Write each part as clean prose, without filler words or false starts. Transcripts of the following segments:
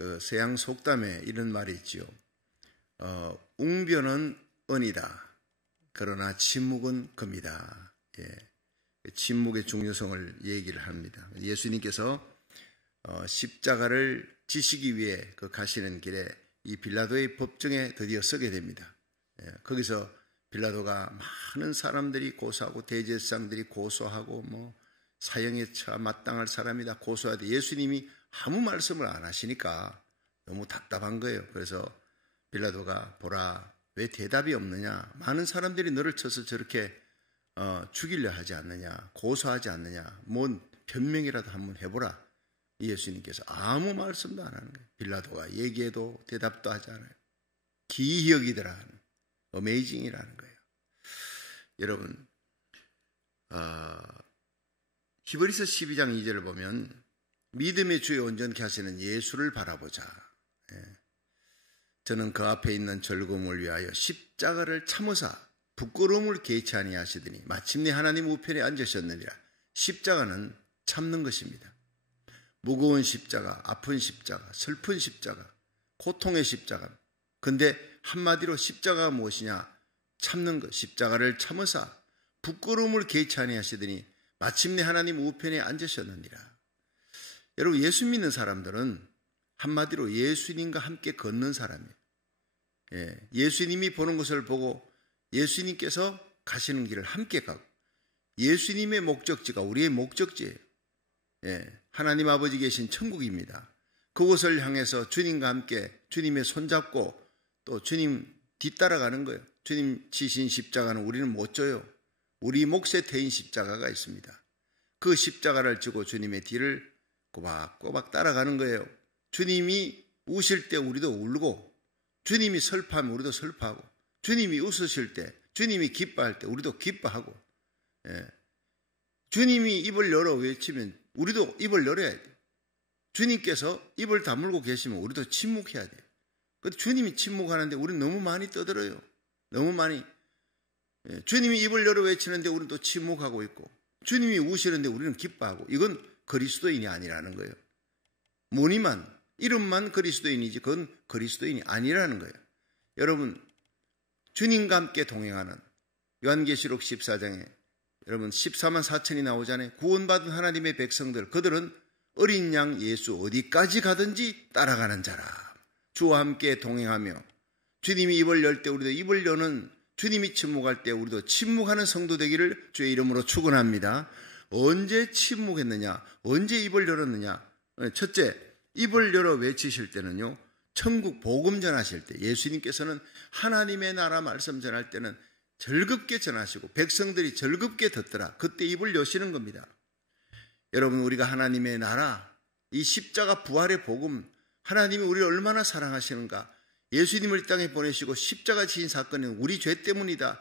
그 서양 속담에 이런 말이 있지요. 웅변은 은이다. 그러나 침묵은 금이다. 예. 침묵의 중요성을 얘기를 합니다. 예수님께서 십자가를 지시기 위해 그 가시는 길에 이 빌라도의 법정에 드디어 서게 됩니다. 예. 거기서 빌라도가 많은 사람들이 고소하고 대제사장들이 고소하고 뭐 사형에 처 마땅할 사람이다 고소하되 예수님이 아무 말씀을 안 하시니까 너무 답답한 거예요. 그래서 빌라도가 보라 왜 대답이 없느냐, 많은 사람들이 너를 쳐서 저렇게 죽이려 하지 않느냐, 고소하지 않느냐, 뭔 변명이라도 한번 해보라. 예수님께서 아무 말씀도 안 하는 거예요. 빌라도가 얘기해도 대답도 하지 않아요. 기이역이더라 하는, 어메이징이라는 거예요. 여러분, 히브리서 12장 2절을 보면 믿음의 주에 온전케 하시는 예수를 바라보자. 예. 저는 그 앞에 있는 즐거움을 위하여 십자가를 참으사 부끄러움을 개치 아니하시더니 마침내 하나님 우편에 앉으셨느니라. 십자가는 참는 것입니다. 무거운 십자가, 아픈 십자가, 슬픈 십자가, 고통의 십자가. 근데 한마디로 십자가가 무엇이냐? 참는 것. 십자가를 참으사 부끄러움을 개치 아니하시더니 마침내 하나님 우편에 앉으셨느니라. 여러분, 예수 믿는 사람들은 한마디로 예수님과 함께 걷는 사람이에요. 예, 예수님이 보는 것을 보고 예수님께서 가시는 길을 함께 가고 예수님의 목적지가 우리의 목적지예요. 예, 하나님 아버지 계신 천국입니다. 그곳을 향해서 주님과 함께 주님의 손잡고 또 주님 뒤따라가는 거예요. 주님 지신 십자가는 우리는 못 져요. 우리 몫에 태인 십자가가 있습니다. 그 십자가를 지고 주님의 뒤를 꼬박꼬박 따라가는 거예요. 주님이 우실 때 우리도 울고, 주님이 슬퍼하면 우리도 슬퍼하고, 주님이 웃으실 때, 주님이 기뻐할 때 우리도 기뻐하고, 예. 주님이 입을 열어 외치면 우리도 입을 열어야 돼요. 주님께서 입을 다물고 계시면 우리도 침묵해야 돼요. 근데 주님이 침묵하는데 우리는 너무 많이 떠들어요. 너무 많이. 예. 주님이 입을 열어 외치는데 우리는 또 침묵하고 있고, 주님이 우시는데 우리는 기뻐하고, 이건 그리스도인이 아니라는 거예요. 무늬만, 이름만 그리스도인이지 그건 그리스도인이 아니라는 거예요. 여러분, 주님과 함께 동행하는 요한계시록 14장에 여러분 14만 4천이 나오잖아요. 구원받은 하나님의 백성들, 그들은 어린 양 예수 어디까지 가든지 따라가는 자라. 주와 함께 동행하며 주님이 입을 열 때 우리도 입을 여는, 주님이 침묵할 때 우리도 침묵하는 성도 되기를 주의 이름으로 축원합니다. 언제 침묵했느냐? 언제 입을 열었느냐? 첫째, 입을 열어 외치실 때는요, 천국 복음 전하실 때, 예수님께서는 하나님의 나라 말씀 전할 때는 즐겁게 전하시고 백성들이 즐겁게 듣더라. 그때 입을 여시는 겁니다. 여러분, 우리가 하나님의 나라, 이 십자가 부활의 복음, 하나님이 우리를 얼마나 사랑하시는가, 예수님을 이 땅에 보내시고 십자가 지신 사건은 우리 죄 때문이다.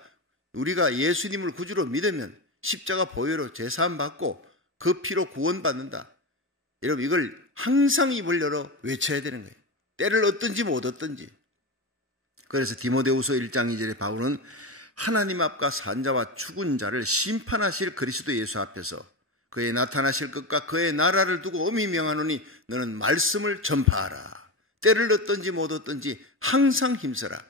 우리가 예수님을 구주로 믿으면 십자가 보혈로 죄사함 받고 그 피로 구원받는다. 여러분, 이걸 항상 입을 열어 외쳐야 되는 거예요. 때를 얻든지 못 얻든지. 그래서 디모데후서 1장 2절에 바울은 하나님 앞과 산자와 죽은 자를 심판하실 그리스도 예수 앞에서 그의 나타나실 것과 그의 나라를 두고 엄히 명하노니 너는 말씀을 전파하라. 때를 얻든지 못 얻든지 항상 힘써라.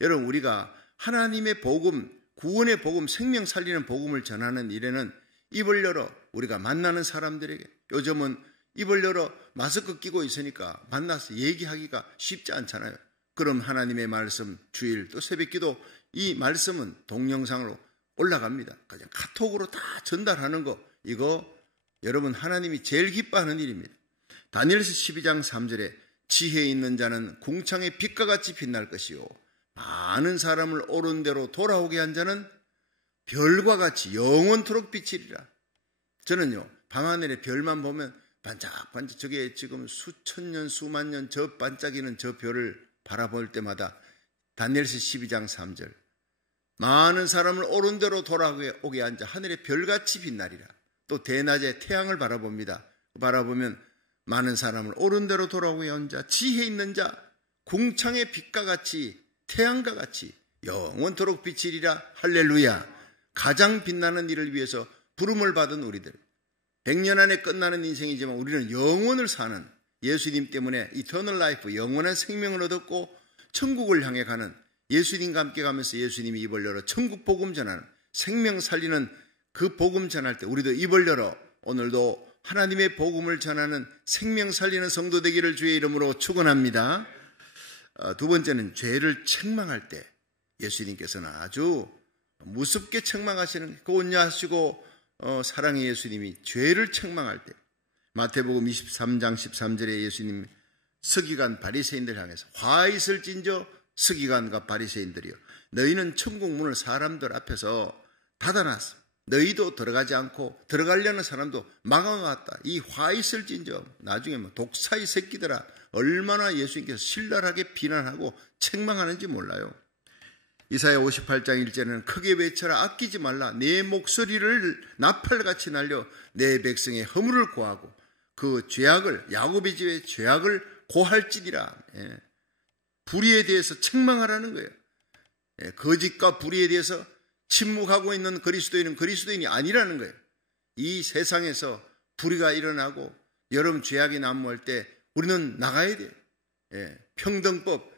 여러분, 우리가 하나님의 복음, 구원의 복음, 생명 살리는 복음을 전하는 일에는 입을 열어 우리가 만나는 사람들에게, 요즘은 입을 열어 마스크 끼고 있으니까 만나서 얘기하기가 쉽지 않잖아요. 그럼 하나님의 말씀, 주일 또 새벽기도, 이 말씀은 동영상으로 올라갑니다. 그냥 카톡으로 다 전달하는 거, 이거 여러분 하나님이 제일 기뻐하는 일입니다. 다니엘서 12장 3절에 지혜 있는 자는 궁창의 빛과 같이 빛날 것이요 많은 사람을 옳은 대로 돌아오게 한 자는 별과 같이 영원토록 비치리라. 저는요, 밤하늘에 별만 보면 반짝반짝, 저게 지금 수천 년 수만 년 저 반짝이는 저 별을 바라볼 때마다 다니엘서 12장 3절, 많은 사람을 옳은 대로 돌아오게 한 자 하늘의 별같이 빛나리라. 또 대낮에 태양을 바라봅니다. 바라보면 많은 사람을 옳은 대로 돌아오게 한 자, 지혜 있는 자, 궁창의 빛과 같이, 태양과 같이 영원토록 비치리라. 할렐루야. 가장 빛나는 일을 위해서 부름을 받은 우리들, 100년 안에 끝나는 인생이지만 우리는 영원을 사는 예수님 때문에 이터널 라이프, 영원한 생명을 얻었고 천국을 향해 가는, 예수님과 함께 가면서 예수님이 입을 열어 천국 복음 전하는, 생명 살리는 그 복음 전할 때 우리도 입을 열어 오늘도 하나님의 복음을 전하는 생명 살리는 성도 되기를 주의 이름으로 축원합니다. 두 번째는 죄를 책망할 때 예수님께서는 아주 무섭게 책망하시는, 그 온유하시고 사랑의 예수님이 죄를 책망할 때, 마태복음 23장 13절에 예수님 서기관 바리새인들 향해서 화 있을진저 서기관과 바리새인들이여, 너희는 천국 문을 사람들 앞에서 닫아놨어. 너희도 들어가지 않고 들어가려는 사람도 막아놨다. 이 화 있을진저, 나중에 독사의 새끼들아, 얼마나 예수님께서 신랄하게 비난하고 책망하는지 몰라요. 이사야 58장 1절에는 크게 외쳐라, 아끼지 말라. 내 목소리를 나팔같이 날려 내 백성의 허물을 고하고 그 죄악을, 야곱의 집의 죄악을 고할지니라. 불의에 대해서 책망하라는 거예요. 거짓과 불의에 대해서 침묵하고 있는 그리스도인은 그리스도인이 아니라는 거예요. 이 세상에서 불의가 일어나고 여러분 죄악이 난무할 때 우리는 나가야 돼요. 평등법,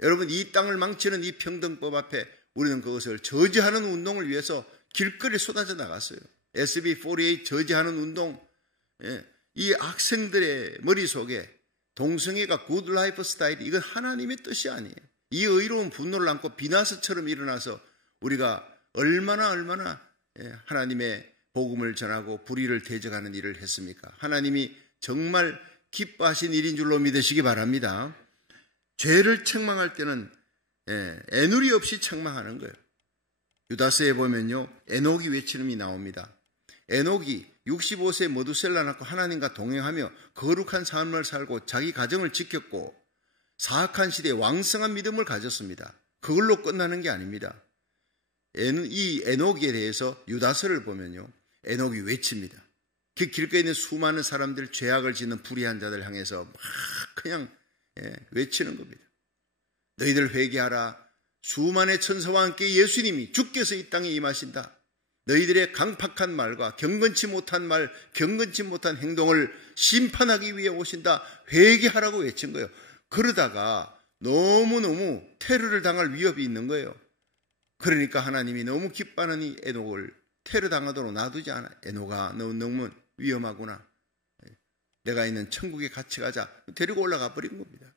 여러분 이 땅을 망치는 이 평등법 앞에 우리는 그것을 저지하는 운동을 위해서 길거리에 쏟아져 나갔어요. SB48 저지하는 운동. 이 학생들의 머릿속에 동성애가 굿 라이프 스타일이, 이건 하나님의 뜻이 아니에요. 이 의로운 분노를 안고 비나스처럼 일어나서 우리가 얼마나 하나님의 복음을 전하고 불의를 대적하는 일을 했습니까? 하나님이 정말 기뻐하신 일인 줄로 믿으시기 바랍니다. 죄를 책망할 때는 애누리 없이 책망하는 거예요. 유다서에 보면요, 에녹이 외치름이 나옵니다. 에녹이 65세 머두셀라 낳고 하나님과 동행하며 거룩한 삶을 살고 자기 가정을 지켰고 사악한 시대에 왕성한 믿음을 가졌습니다. 그걸로 끝나는 게 아닙니다. 이 에녹에 대해서 유다서를 보면요, 에녹이 외칩니다. 그 길가에 있는 수많은 사람들, 죄악을 짓는 불의한 자들 향해서 막 그냥 외치는 겁니다. 너희들 회개하라. 수많은 천사와 함께 예수님이 주께서 이 땅에 임하신다. 너희들의 강팍한 말과 경건치 못한 말, 경건치 못한 행동을 심판하기 위해 오신다. 회개하라고 외친 거예요. 그러다가 너무너무 테러를 당할 위협이 있는 거예요. 그러니까 하나님이 너무 기뻐하는 이 에녹을 테러 당하도록 놔두지 않아요. 에녹아, 너 너무 위험하구나. 내가 있는 천국에 같이 가자. 데리고 올라가 버린 겁니다.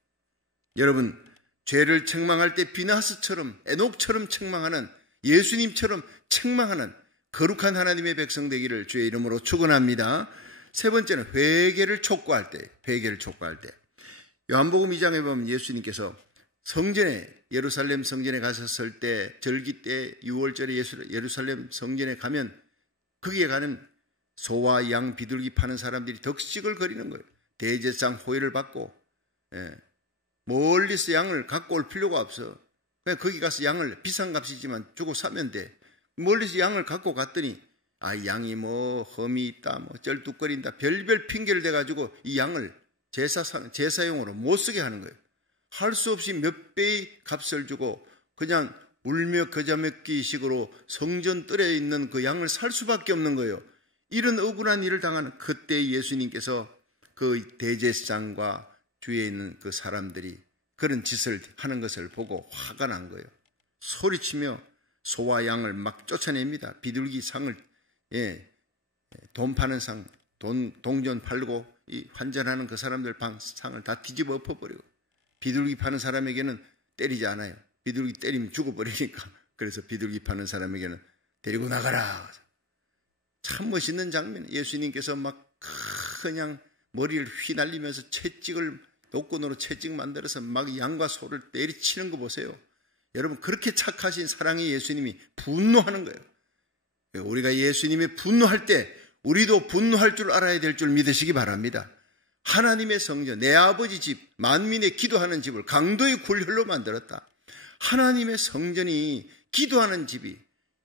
여러분, 죄를 책망할 때 비나스처럼, 에녹처럼 책망하는, 예수님처럼 책망하는 거룩한 하나님의 백성 되기를 주의 이름으로 축원합니다. 세 번째는 회개를 촉구할 때, 회개를 촉구할 때. 요한복음 2장에 보면 예수님께서 성전에, 예루살렘 성전에 가셨을 때, 절기 때 6월절에 예루살렘 성전에 가면 거기에 가는 소와 양, 비둘기 파는 사람들이 덕식을 거리는 거예요. 대제사장 호의를 받고, 멀리서 양을 갖고 올 필요가 없어. 그냥 거기 가서 양을 비싼 값이지만 주고 사면 돼. 멀리서 양을 갖고 갔더니 양이 험이 있다, 쩔뚝거린다, 별별 핑계를 대가지고 이 양을 제사용으로 못 쓰게 하는 거예요. 할 수 없이 몇 배의 값을 주고 그냥 울며 겨자 먹기 식으로 성전 뜰에 있는 그 양을 살 수밖에 없는 거예요. 이런 억울한 일을 당하는 그때 예수님께서 그 대제사장과 주위에 있는 그 사람들이 그런 짓을 하는 것을 보고 화가 난 거예요. 소리치며 소와 양을 막 쫓아냅니다. 비둘기 상을, 돈 파는 상, 동전 팔고 이 환전하는 그 사람들 상을 다 뒤집어 엎어버리고, 비둘기 파는 사람에게는 때리지 않아요. 비둘기 때리면 죽어버리니까. 그래서 비둘기 파는 사람에게는 데리고 나가라. 참 멋있는 장면. 예수님께서 막 그냥 머리를 휘날리면서 녹건으로 채찍 만들어서 막 양과 소를 때리치는 거 보세요. 여러분, 그렇게 착하신 사랑의 예수님이 분노하는 거예요. 우리가 예수님이 분노할 때 우리도 분노할 줄 알아야 될 줄 믿으시기 바랍니다. 하나님의 성전, 내 아버지 집, 만민의 기도하는 집을 강도의 굴혈로 만들었다. 하나님의 성전이, 기도하는 집이,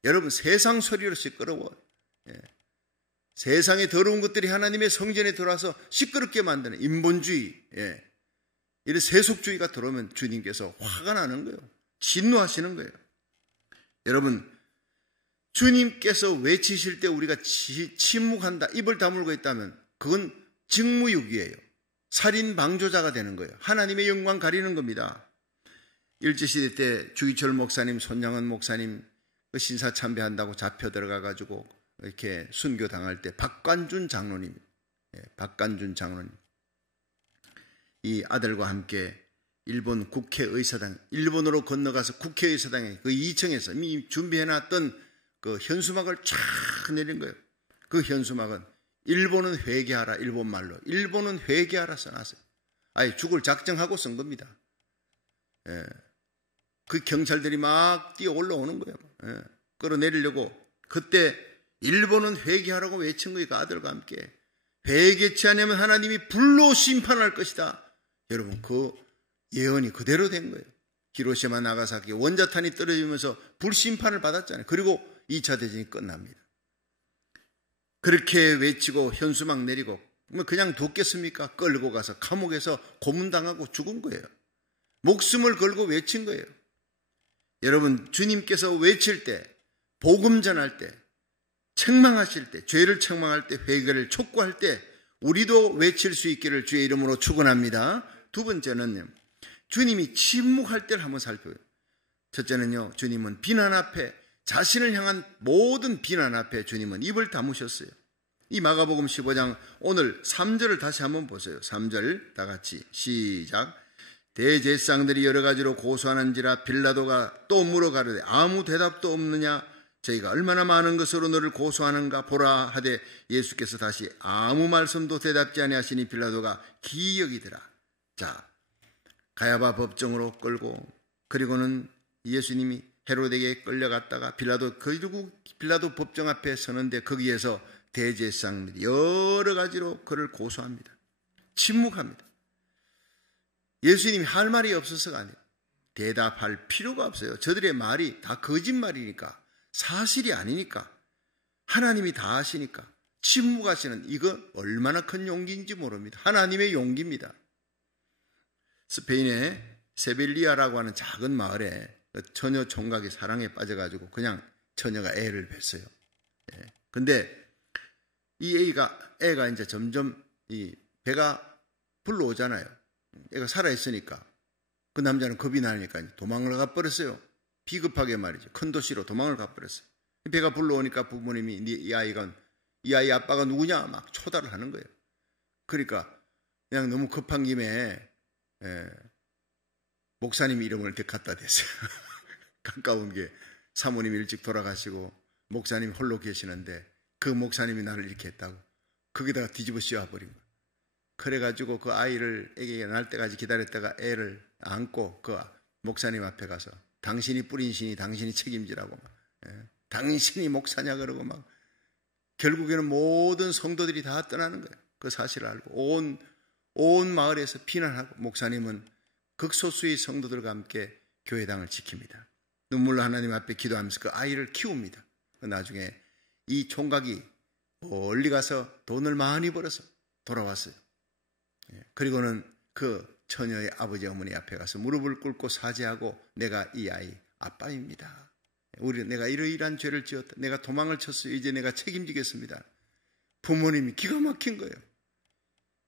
여러분, 세상 소리로 시끄러워. 세상의 더러운 것들이 하나님의 성전에 들어와서 시끄럽게 만드는 인본주의, 이런 세속주의가 들어오면 주님께서 화가 나는 거예요. 진노하시는 거예요. 여러분, 주님께서 외치실 때 우리가 침묵한다, 입을 다물고 있다면 그건 직무유기예요. 살인 방조자가 되는 거예요. 하나님의 영광 가리는 겁니다. 일제시대 때 주기철 목사님, 손양은 목사님 그 신사 참배한다고 잡혀 들어가가지고 이렇게 순교 당할 때 박관준 장로님, 박관준 장로님, 이 아들과 함께 일본 국회의사당, 일본으로 건너가서 국회의사당에 그 2층에서 이미 준비해놨던 그 현수막을 쫙 내린 거예요. 그 현수막은 일본은 회개하라, 일본말로. 일본은 회개하라 써놨어요. 아예 죽을 작정하고 쓴 겁니다. 그 경찰들이 막 뛰어 올라오는 거예요. 끌어내리려고. 그때 일본은 회개하라고 외친 거예요. 그 아들과 함께. 회개치 않으면 하나님이 불로 심판할 것이다. 여러분, 그 예언이 그대로 된 거예요. 히로시마 나가사키 원자탄이 떨어지면서 불심판을 받았잖아요. 그리고 2차 대전이 끝납니다. 그렇게 외치고 현수막 내리고 그냥 뒀겠습니까? 끌고 가서 감옥에서 고문당하고 죽은 거예요. 목숨을 걸고 외친 거예요. 여러분, 주님께서 외칠 때, 복음 전할 때, 책망하실 때, 죄를 책망할 때, 회개를 촉구할 때 우리도 외칠 수 있기를 주의 이름으로 축원합니다. 두 번째는 주님이 침묵할 때를 한번 살펴요. 첫째는요, 주님은 비난 앞에, 자신을 향한 모든 비난 앞에 주님은 입을 다무셨어요. 이 마가복음 15장 오늘 3절을 다시 한번 보세요. 3절 다 같이 시작. 대제사장들이 여러 가지로 고소하는지라 빌라도가 또 물어 가르되 아무 대답도 없느냐? 저희가 얼마나 많은 것으로 너를 고소하는가 보라 하되 예수께서 다시 아무 말씀도 대답지 아니하시니 빌라도가 기이 여기더라. 자, 가야바 법정으로 끌고 그리고는 예수님이 헤로데에게 끌려갔다가 결국 빌라도 법정 앞에 서는데 거기에서 대제사장들이 여러 가지로 그를 고소합니다. 침묵합니다. 예수님이 할 말이 없어서가 아니에요. 대답할 필요가 없어요. 저들의 말이 다 거짓말이니까, 사실이 아니니까, 하나님이 다 아시니까 침묵하시는, 이거 얼마나 큰 용기인지 모릅니다. 하나님의 용기입니다. 스페인의 세빌리아라고 하는 작은 마을에 처녀 총각이 사랑에 빠져가지고 그냥 처녀가 애를 뱄어요. 근데 이 애가 이제 점점 이 배가 불러오잖아요. 애가 살아있으니까. 그 남자는 겁이 나니까 도망을 가버렸어요. 비급하게 말이죠. 큰 도시로 도망을 가버렸어요. 배가 불러오니까 부모님이 이 아이 아빠가 누구냐? 막 초달을 하는 거예요. 그러니까 그냥 너무 급한 김에 목사님 이름을 이렇게 갖다 댔어요. 가까운 게 사모님이 일찍 돌아가시고 목사님이 홀로 계시는데 그 목사님이 나를 이렇게 했다고 거기다가 뒤집어 씌워버린 거예요. 그래가지고 그 아이를 애기가 날 때까지 기다렸다가 애를 안고 그 목사님 앞에 가서 당신이 뿌린 신이 당신이 책임지라고 막 당신이 목사냐 그러고 막 결국에는 모든 성도들이 다 떠나는 거예요. 그 사실을 알고 온 마을에서 피난하고 목사님은 극소수의 성도들과 함께 교회당을 지킵니다. 눈물로 하나님 앞에 기도하면서 그 아이를 키웁니다. 나중에 이 총각이 멀리 가서 돈을 많이 벌어서 돌아왔어요. 그리고는 그 처녀의 아버지 어머니 앞에 가서 무릎을 꿇고 사죄하고 내가 이 아이 아빠입니다. 내가 이러이러한 죄를 지었다. 내가 도망을 쳤어요. 이제 내가 책임지겠습니다. 부모님이 기가 막힌 거예요.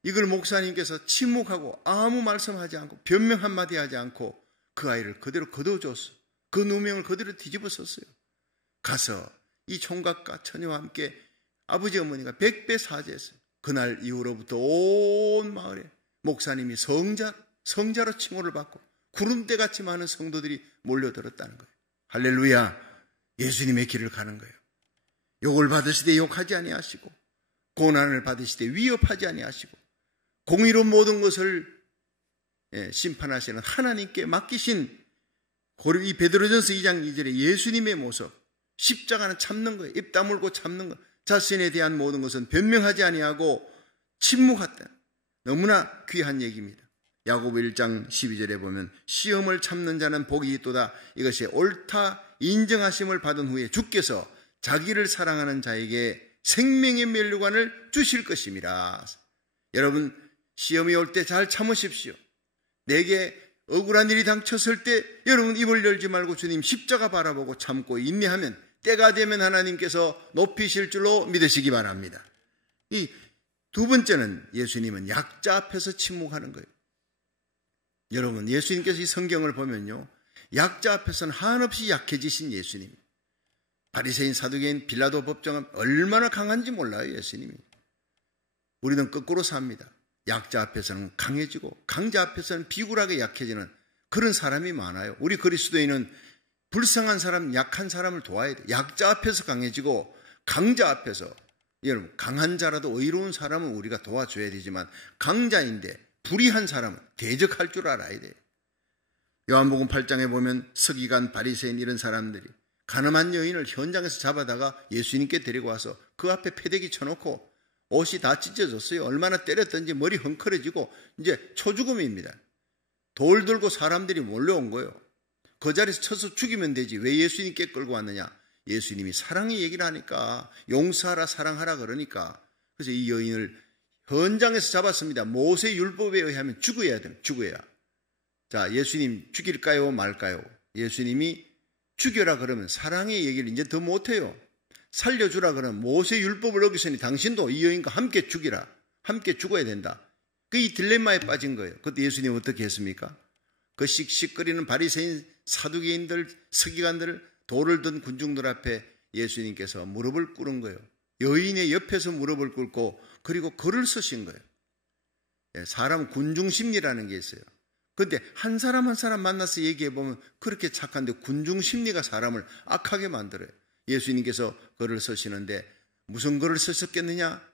이걸 목사님께서 침묵하고 아무 말씀하지 않고 변명 한마디 하지 않고 그 아이를 그대로 거둬줬어. 그 누명을 그대로 뒤집어 썼어요. 가서 이 총각과 처녀와 함께 아버지 어머니가 100배 사죄했어요. 그날 이후로부터 온 마을에 목사님이 성자로 칭호를 받고 구름대같이 많은 성도들이 몰려들었다는 거예요. 할렐루야. 예수님의 길을 가는 거예요. 욕을 받으시되 욕하지 아니하시고 고난을 받으시되 위협하지 아니하시고 공의로 모든 것을 심판하시는 하나님께 맡기신 이 베드로전서 2장 2절에 예수님의 모습, 십자가는 참는 거예요. 입 다물고 참는 거. 자신에 대한 모든 것은 변명하지 아니하고 침묵했다. 너무나 귀한 얘기입니다. 야고보 1장 12절에 보면 시험을 참는 자는 복이 있도다. 이것이 옳다 인정하심을 받은 후에 주께서 자기를 사랑하는 자에게 생명의 면류관을 주실 것임이라. 여러분, 시험이 올 때 잘 참으십시오. 내게 억울한 일이 닥쳤을 때 여러분 입을 열지 말고 주님 십자가 바라보고 참고 인내하면 때가 되면 하나님께서 높이실 줄로 믿으시기 바랍니다. 이 두 번째는 예수님은 약자 앞에서 침묵하는 거예요. 여러분, 예수님께서 이 성경을 보면요, 약자 앞에서는 한없이 약해지신 예수님, 바리새인, 사두개인, 빌라도 법정은 얼마나 강한지 몰라요. 예수님이. 우리는 거꾸로 삽니다. 약자 앞에서는 강해지고 강자 앞에서는 비굴하게 약해지는 그런 사람이 많아요. 우리 그리스도인은 불쌍한 사람, 약한 사람을 도와야 돼요. 약자 앞에서 강해지고 강자 앞에서, 여러분, 강한 자라도 의로운 사람은 우리가 도와줘야 되지만 강자인데 불의한 사람은 대적할 줄 알아야 돼요. 요한복음 8장에 보면 서기관, 바리새인 이런 사람들이 가늠한 여인을 현장에서 잡아다가 예수님께 데리고 와서 그 앞에 패대기 쳐놓고 옷이 다 찢어졌어요. 얼마나 때렸던지 머리 헝클어지고 이제 초죽음입니다. 돌 들고 사람들이 몰려온 거예요. 그 자리에서 쳐서 죽이면 되지 왜 예수님께 끌고 왔느냐. 예수님이 사랑의 얘기를 하니까, 용서하라, 사랑하라 그러니까. 그래서 이 여인을 현장에서 잡았습니다. 모세 율법에 의하면 죽어야 됩니다. 죽어야. 자, 예수님 죽일까요 말까요? 예수님이 죽여라 그러면 사랑의 얘기를 이제 더 못해요. 살려주라 그러면 모세 율법을 어기서니 당신도 이 여인과 함께 죽이라. 함께 죽어야 된다. 그 이 딜레마에 빠진 거예요. 그때 예수님 어떻게 했습니까? 그 씩씩거리는 바리새인, 사두개인들, 서기관들, 돌을 든 군중들 앞에 예수님께서 무릎을 꿇은 거예요. 여인의 옆에서 무릎을 꿇고 그리고 글을 쓰신 거예요. 사람 군중심리라는 게 있어요. 그런데 한 사람 한 사람 만나서 얘기해보면 그렇게 착한데 군중심리가 사람을 악하게 만들어요. 예수님께서 글을 쓰시는데 무슨 글을 쓰셨겠느냐?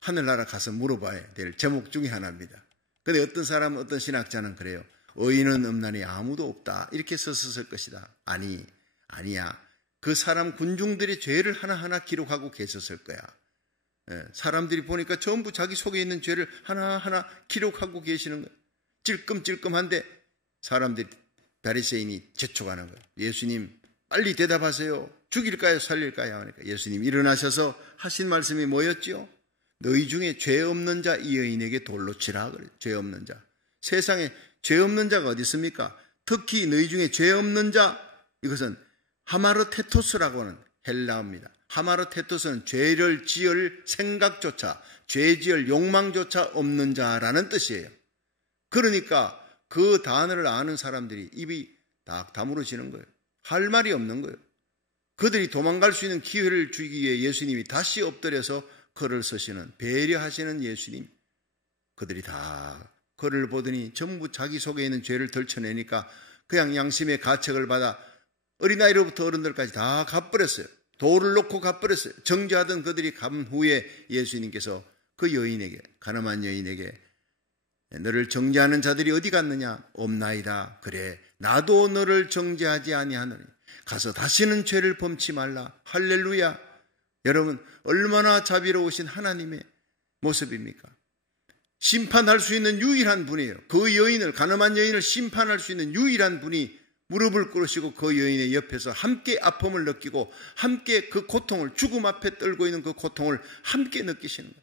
하늘나라 가서 물어봐야 될 제목 중에 하나입니다. 그런데 어떤 사람은, 어떤 신학자는 그래요. 의인은 없나니 아무도 없다. 이렇게 썼을 것이다. 아니야. 그 사람 군중들의 죄를 하나하나 기록하고 계셨을 거야. 사람들이 보니까 전부 자기 속에 있는 죄를 하나하나 기록하고 계시는 거예요. 찔끔찔끔한데 사람들이, 바리새인이 재촉하는 거예요. 예수님 빨리 대답하세요. 죽일까요 살릴까요? 하니까 예수님 일어나셔서 하신 말씀이 뭐였지요? 너희 중에 죄 없는 자 이 여인에게 돌로 치라 그래요. 죄 없는 자. 세상에 죄 없는 자가 어디 있습니까? 특히 너희 중에 죄 없는 자, 이것은 하마르테토스라고 하는 헬라어입니다. 하마르테토스는 죄를 지을 생각조차, 죄 지을 욕망조차 없는 자라는 뜻이에요. 그러니까 그 단어를 아는 사람들이 입이 딱 다물어지는 거예요. 할 말이 없는 거예요. 그들이 도망갈 수 있는 기회를 주기 위해 예수님이 다시 엎드려서 글을 쓰시는, 배려하시는 예수님. 그들이 다 글을 보더니 전부 자기 속에 있는 죄를 덜쳐내니까 그냥 양심의 가책을 받아 어린아이로부터 어른들까지 다 갚버렸어요. 돌을 놓고 갚버렸어요. 정죄하던 그들이 간 후에 예수님께서 그 여인에게, 가늠한 여인에게, 너를 정죄하는 자들이 어디 갔느냐? 없나이다. 그래, 나도 너를 정죄하지 아니하노니 가서 다시는 죄를 범치 말라. 할렐루야. 여러분, 얼마나 자비로우신 하나님의 모습입니까? 심판할 수 있는 유일한 분이에요. 그 여인을, 가늠한 여인을 심판할 수 있는 유일한 분이 무릎을 꿇으시고 그 여인의 옆에서 함께 아픔을 느끼고 함께 그 고통을, 죽음 앞에 떨고 있는 그 고통을 함께 느끼시는 거예요.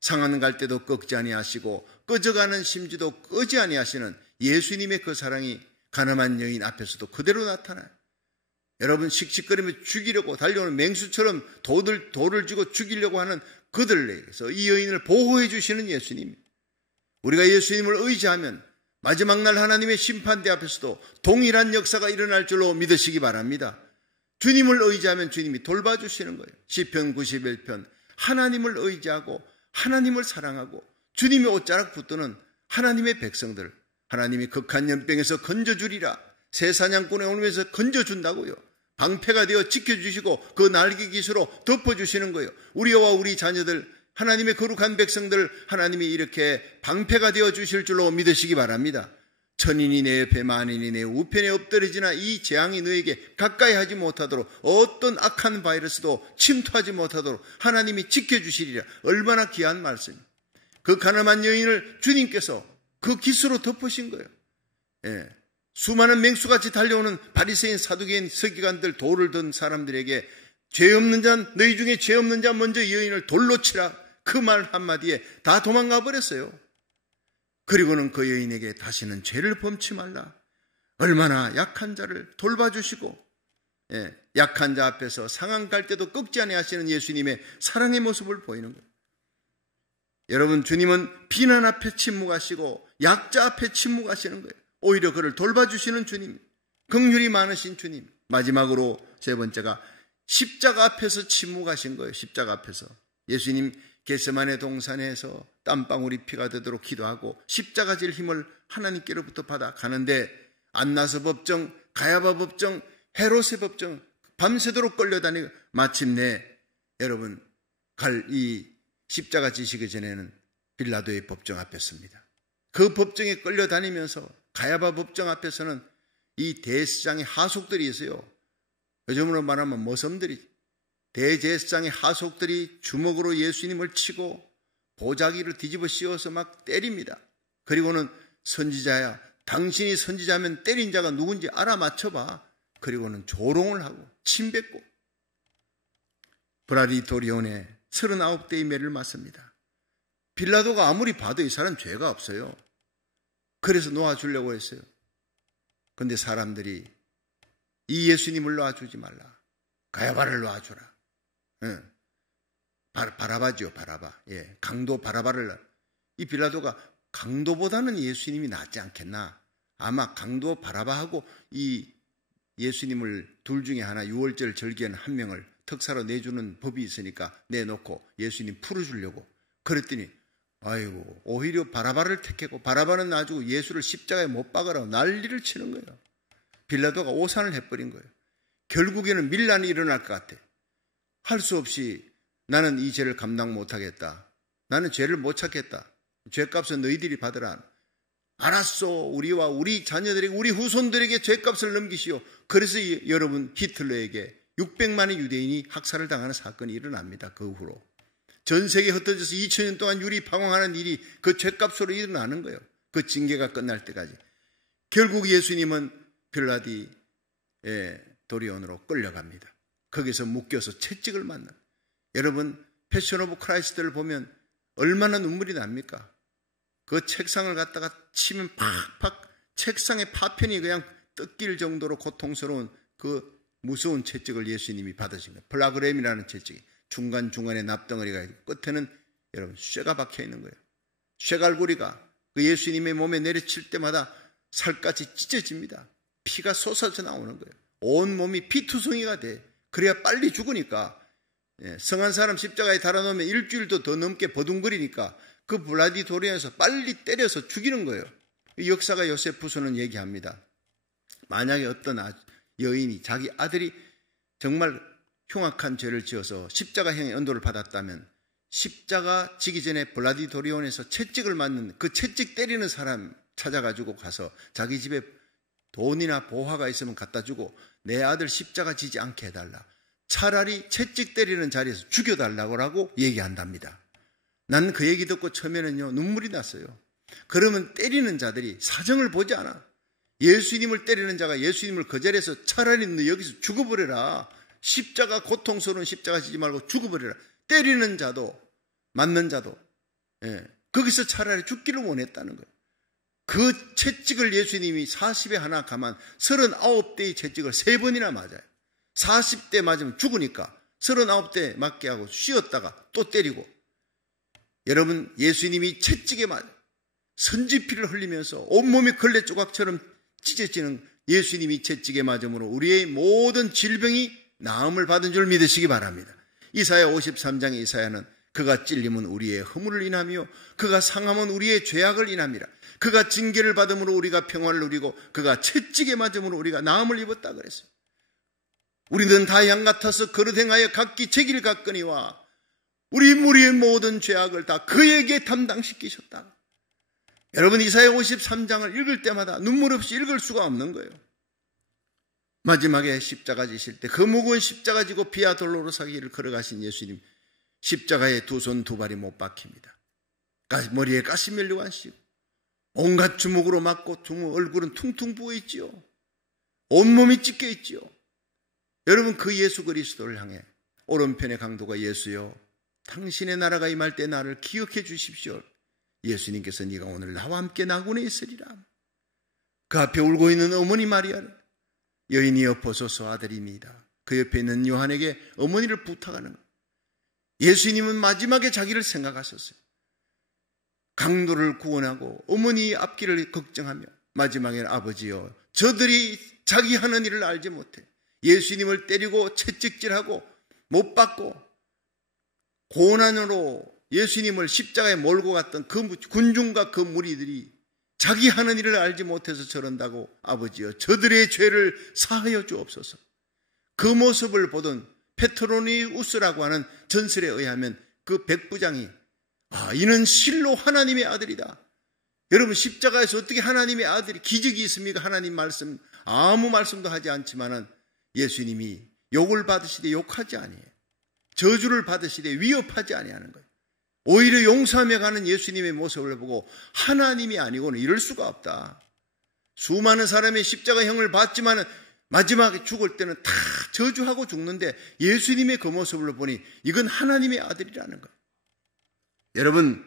상하는 갈 때도 꺾지 아니하시고 꺼져가는 심지도 끄지 아니하시는 예수님의 그 사랑이 가늠한 여인 앞에서도 그대로 나타나요. 여러분, 씩씩거리며 죽이려고 달려오는 맹수처럼 돌을 쥐고 죽이려고 하는 그들에게서 이 여인을 보호해 주시는 예수님. 우리가 예수님을 의지하면 마지막 날 하나님의 심판대 앞에서도 동일한 역사가 일어날 줄로 믿으시기 바랍니다. 주님을 의지하면 주님이 돌봐주시는 거예요. 시편 91편, 하나님을 의지하고 하나님을 사랑하고 주님의 옷자락 붙드는 하나님의 백성들, 하나님이 극한 연병에서 건져주리라. 새 사냥꾼에 오면서 건져준다고요. 방패가 되어 지켜주시고 그 날개 깃으로 덮어주시는 거예요. 우리와 우리 자녀들, 하나님의 거룩한 백성들, 하나님이 이렇게 방패가 되어 주실 줄로 믿으시기 바랍니다. 천인이 내 옆에 만인이 내 우편에 엎드러지나 이 재앙이 너에게 가까이 하지 못하도록, 어떤 악한 바이러스도 침투하지 못하도록 하나님이 지켜주시리라. 얼마나 귀한 말씀. 그 가늠한 여인을 주님께서 그 깃으로 덮으신 거예요. 수많은 맹수같이 달려오는 바리새인, 사두개인, 서기관들, 돌을 든 사람들에게 죄 없는 자, 너희 중에 죄 없는 자 먼저 이 여인을 돌로 치라. 그 말 한마디에 다 도망가 버렸어요. 그리고는 그 여인에게 다시는 죄를 범치 말라. 얼마나 약한 자를 돌봐주시고, 약한 자 앞에서 상한 갈 때도 꺾지 아니하시는 예수님의 사랑의 모습을 보이는 거예요. 여러분, 주님은 비난 앞에 침묵하시고 약자 앞에 침묵하시는 거예요. 오히려 그를 돌봐주시는 주님, 긍휼이 많으신 주님. 마지막으로 세 번째가 십자가 앞에서 침묵하신 거예요. 십자가 앞에서. 예수님 겟세마네 동산에서 땀방울이 피가 되도록 기도하고 십자가 질 힘을 하나님께로부터 받아 가는데 안나서 법정, 가야바 법정, 헤롯의 법정 밤새도록 끌려다니고 마침내 여러분 갈 이 십자가 지시기 전에는 빌라도의 법정 앞에 섭니다. 그 법정에 끌려다니면서 가야바 법정 앞에서는 이 대제사장의 하속들이 있어요. 요즘으로 말하면 머슴들이, 대제사장의 하속들이 주먹으로 예수님을 치고 보자기를 뒤집어 씌워서 막 때립니다. 그리고는 선지자야, 당신이 선지자면 때린 자가 누군지 알아맞혀봐. 그리고는 조롱을 하고 침뱉고 브라디토리온에 39대의 매를 맞습니다. 빌라도가 아무리 봐도 이 사람 죄가 없어요. 그래서 놓아주려고 했어요. 그런데 사람들이 이 예수님을 놔주지 말라. 가야바를 놔주라. 바라바죠, 바라바. 예, 강도 바라바를. 이 빌라도가 강도보다는 예수님이 낫지 않겠나. 아마 강도 바라바하고 이 예수님을 둘 중에 하나 6월절 절기하는 한 명을 특사로 내주는 법이 있으니까 내놓고 예수님 풀어주려고. 그랬더니 아이고 오히려 바라바를 택했고 바라바는 놔주고 예수를 십자가에 못 박으라고 난리를 치는 거예요. 빌라도가 오산을 해버린 거예요. 결국에는 밀란이 일어날 것 같아. 할 수 없이 나는 이 죄를 감당 못하겠다. 나는 죄를 못 찾겠다. 죄값은 너희들이 받으라. 알았어. 우리와 우리 자녀들에게 우리 후손들에게 죄값을 넘기시오. 그래서 여러분 히틀러에게 600만의 유대인이 학살을 당하는 사건이 일어납니다. 그 후로. 전 세계에 흩어져서 2000년 동안 유리 방황하는 일이 그 죄값으로 일어나는 거예요. 그 징계가 끝날 때까지. 결국 예수님은 빌라디토리온으로 끌려갑니다. 거기서 묶여서 채찍을 맞는. 여러분 패션 오브 크라이스트를 보면 얼마나 눈물이 납니까? 그 책상을 갖다가 치면 팍팍 책상의 파편이 그냥 뜯길 정도로 고통스러운 그 무서운 채찍을 예수님이 받으신 거예요. 플라그램이라는 채찍이 중간중간에 납덩어리가 있고 끝에는 여러분 쇠가 박혀 있는 거예요. 쇠갈고리가 그 예수님의 몸에 내려칠 때마다 살같이 찢어집니다. 피가 솟아져 나오는 거예요. 온 몸이 피투성이가 돼. 그래야 빨리 죽으니까. 성한 사람 십자가에 달아놓으면 일주일도 더 넘게 버둥거리니까 그 블라디토리온에서 빨리 때려서 죽이는 거예요. 이 역사가 요세푸스는 얘기합니다. 만약에 어떤 여인이 자기 아들이 정말 흉악한 죄를 지어서 십자가형의 언도를 받았다면 십자가 지기 전에 블라디토리온에서 채찍을 맞는 그 채찍 때리는 사람 찾아가지고 가서 자기 집에 돈이나 보화가 있으면 갖다 주고 내 아들 십자가 지지 않게 해달라. 차라리 채찍 때리는 자리에서 죽여달라고 얘기한답니다. 난 그 얘기 듣고 처음에는요 눈물이 났어요. 그러면 때리는 자들이 사정을 보지 않아. 예수님을 때리는 자가 예수님을 그 자리에서 차라리 너 여기서 죽어버려라. 십자가 고통스러운 십자가 지지 말고 죽어버려라. 때리는 자도 맞는 자도 거기서 차라리 죽기를 원했다는 거예요. 그 채찍을 예수님이 40에 하나 가만 39대의 채찍을 3번이나 맞아요. 40대 맞으면 죽으니까 39대 맞게 하고 쉬었다가 또 때리고. 여러분 예수님이 채찍에 맞아 선지피를 흘리면서 온몸이 걸레 조각처럼 찢어지는 예수님이 채찍에 맞음으로 우리의 모든 질병이 나음을 받은 줄 믿으시기 바랍니다. 이사야 53장의 이사야는 그가 찔림은 우리의 허물을 인하며 그가 상함은 우리의 죄악을 인함이라. 그가 징계를 받음으로 우리가 평화를 누리고 그가 채찍에 맞음으로 우리가 나음을 입었다 그랬어요. 우리는 다 양 같아서 그릇 행하여 각기 제길 갔거니와 우리 무리의 모든 죄악을 다 그에게 담당시키셨다. 여러분 이사야 53장을 읽을 때마다 눈물 없이 읽을 수가 없는 거예요. 마지막에 십자가 지실 때 그 무거운 십자가 지고 비아 돌로로사기를 걸어가신 예수님 십자가에 두 손 두 발이 못 박힙니다. 머리에 가시면류관 씌고 온갖 주먹으로 맞고 얼굴은 퉁퉁 부어있지요. 온몸이 찢겨있지요. 여러분 그 예수 그리스도를 향해 오른편의 강도가 예수여 당신의 나라가 임할 때 나를 기억해 주십시오. 예수님께서 네가 오늘 나와 함께 나군에 있으리라. 그 앞에 울고 있는 어머니 마리아를 여인이여 보소서 아들입니다. 그 옆에 있는 요한에게 어머니를 부탁하는 거예요. 예수님은 마지막에 자기를 생각하셨어요. 강도를 구원하고 어머니 앞길을 걱정하며 마지막에는 아버지여 저들이 자기 하는 일을 알지 못해 예수님을 때리고 채찍질하고 못 박고 고난으로 예수님을 십자가에 몰고 갔던 그 군중과 그 무리들이 자기 하는 일을 알지 못해서 저런다고 아버지여 저들의 죄를 사하여 주옵소서. 그 모습을 보던 페트로니우스라고 하는 전설에 의하면 그 백부장이 이는 실로 하나님의 아들이다. 여러분 십자가에서 어떻게 하나님의 아들이 기적이 있습니까? 하나님 말씀 아무 말씀도 하지 않지만은 예수님이 욕을 받으시되 욕하지 아니에요. 저주를 받으시되 위협하지 아니하는 거예요. 오히려 용서하며 가는 예수님의 모습을 보고 하나님이 아니고는 이럴 수가 없다. 수많은 사람이 십자가형을 받지만은 마지막에 죽을 때는 다 저주하고 죽는데 예수님의 그 모습을 보니 이건 하나님의 아들이라는 거예요. 여러분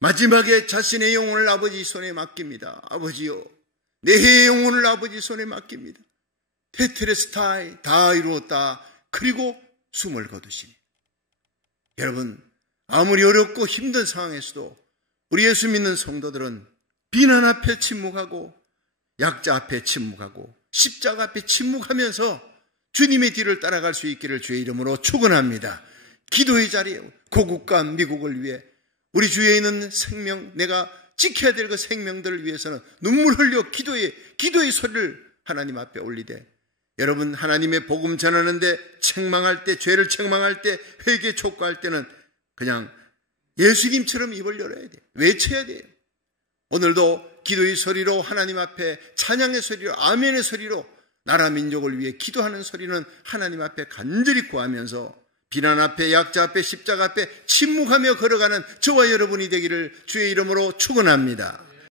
마지막에 자신의 영혼을 아버지 손에 맡깁니다. 아버지요 내 영혼을 아버지 손에 맡깁니다. 테테레스타이 다 이루었다. 그리고 숨을 거두시니 여러분 아무리 어렵고 힘든 상황에서도 우리 예수 믿는 성도들은 비난 앞에 침묵하고 약자 앞에 침묵하고 십자가 앞에 침묵하면서 주님의 뒤를 따라갈 수 있기를 주의 이름으로 축원합니다. 기도의 자리에 고국과 미국을 위해 우리 주위에 있는 생명 내가 지켜야 될 그 생명들을 위해서는 눈물 흘려 기도의 소리를 하나님 앞에 올리되 여러분 하나님의 복음 전하는데 책망할 때 죄를 책망할 때 회개 촉구할 때는 그냥 예수님처럼 입을 열어야 돼요. 외쳐야 돼요. 오늘도 기도의 소리로 하나님 앞에 찬양의 소리로 아멘의 소리로 나라 민족을 위해 기도하는 소리는 하나님 앞에 간절히 구하면서 비난 앞에 약자 앞에 십자가 앞에 침묵하며 걸어가는 저와 여러분이 되기를 주의 이름으로 축원합니다.